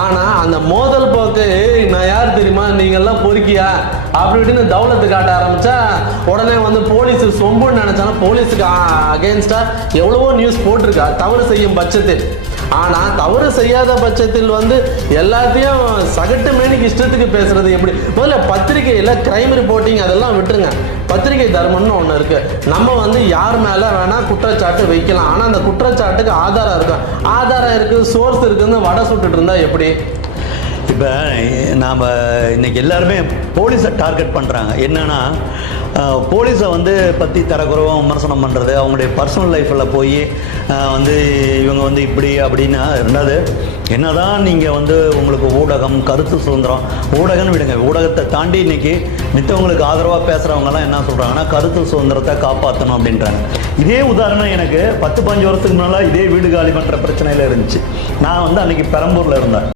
ஆனால் அந்த மோதல் போக்கு நான் யார் தெரியுமா, நீங்கள்லாம் பொறுக்கியா அப்படி இப்படின்னு தௌலத்து காட்ட ஆரம்பித்தா உடனே வந்து போலீஸு சொம்புன்னு நினச்சாலும் போலீஸுக்கு அகெயின்ஸ்டாக எவ்வளவோ நியூஸ் போட்டிருக்கா தவறு செய்யும் பட்சத்தில். ஆனால் தவறு செய்யாத பட்சத்தில் வந்து எல்லாத்தையும் சகட்டு மேனிக்கு இஷ்டத்துக்கு பேசுறது எப்படி? முதல்ல பத்திரிகையில் கிரைம் ரிப்போர்ட்டிங் அதெல்லாம் விட்டுருங்க. பத்திரிகை தர்மம்னு ஒன்று இருக்குது. நம்ம வந்து யார் மேலே வேணால் குற்றச்சாட்டு வைக்கலாம், ஆனால் அந்த குற்றச்சாட்டுக்கு ஆதாரம் இருக்கும். ஆதாரம் இருக்குது, சோர்ஸ் இருக்குதுன்னு வடை சுட்டுட்டு இருந்தால் எப்படி? இப்போ நாம் இன்றைக்கி எல்லாருமே போலீஸை டார்கெட் பண்ணுறாங்க. என்னென்னா போலீஸை வந்து பற்றி தரக்குறவாக விமர்சனம் பண்ணுறது, அவங்களுடைய பர்சனல் லைஃப்பில் போய் வந்து இவங்க வந்து இப்படி அப்படின்னா ரெண்டாவது என்னதான் நீங்கள் வந்து உங்களுக்கு ஊடகம் கருத்து சுதந்திரம் ஊடகம்னு விடுங்க, ஊடகத்தை தாண்டி இன்றைக்கி மித்தவங்களுக்கு ஆதரவாக பேசுகிறவங்கலாம் என்ன சொல்கிறாங்கன்னா கருத்து சுதந்திரத்தை காப்பாற்றணும் அப்படின்றாங்க. இதே உதாரணம் எனக்கு 10-15 வருஷத்துக்கு முன்னால் இதே வீடு காலி பண்ணுற பிரச்சனையில் இருந்துச்சு. நான் வந்து அன்றைக்கி பெரம்பூரில் இருந்தேன்.